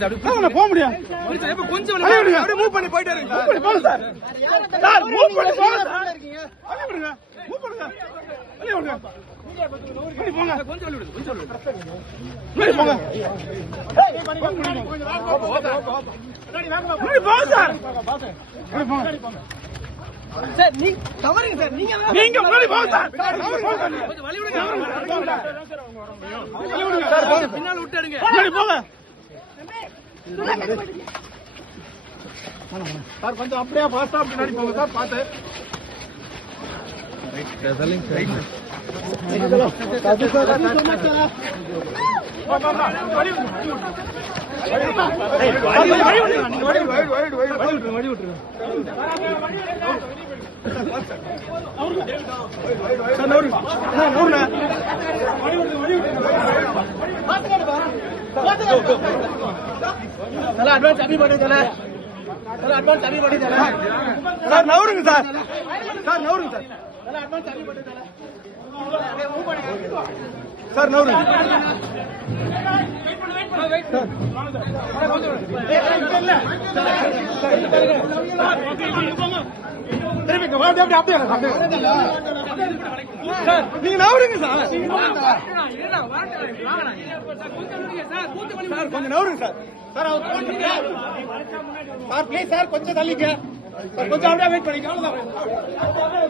போக முடியும். கொஞ்சம் அப்படியே மூவ் பண்ணி போயிட்டே இருக்கு சார். போங்க சார். சார் மூவ் பண்ணி போங்க சார். அள்ளி விடுங்க. மூவ் பண்ணுங்க. அள்ளி விடுங்க. அள்ளி போங்க. கொஞ்சம் அள்ளி விடுங்க. கொஞ்சம் அள்ளி விடுங்க. அள்ளி போங்க. அள்ளி போங்க சார். அள்ளி போங்க. சார் நீங்க தவறுங்க சார். நீங்க முன்னாடி போங்க சார். கொஞ்சம் வழி விடுங்க. சார் கொஞ்சம் பின்னால விட்டு எடுங்க. முன்னாடி போங்க. சார் கொஞ்சம் அப்படியே ஃபாஸ்டா பின்னாடி போங்க சார். பாத்து அட்வான்ஸ் அபி பண்ணி தல. அட்வான்ஸ் அபி பண்ணி தல. சார் நவருங்க சார். சார் நவருங்க சார். அட்வான்ஸ் அபி பண்ணி தல. சார் நவருங்க. திரும்பிங்க வாங்க. அப்படியே சார் நீங்க நவருங்க சார். சார் கொஞ்சம் நவருங்க sir. Sir sir please sir கொஞ்சம் தள்ளிக்க சார். கொஞ்சம் அப்படியே வெயிட் பண்ணிக்க. அவ்வளவுதான்.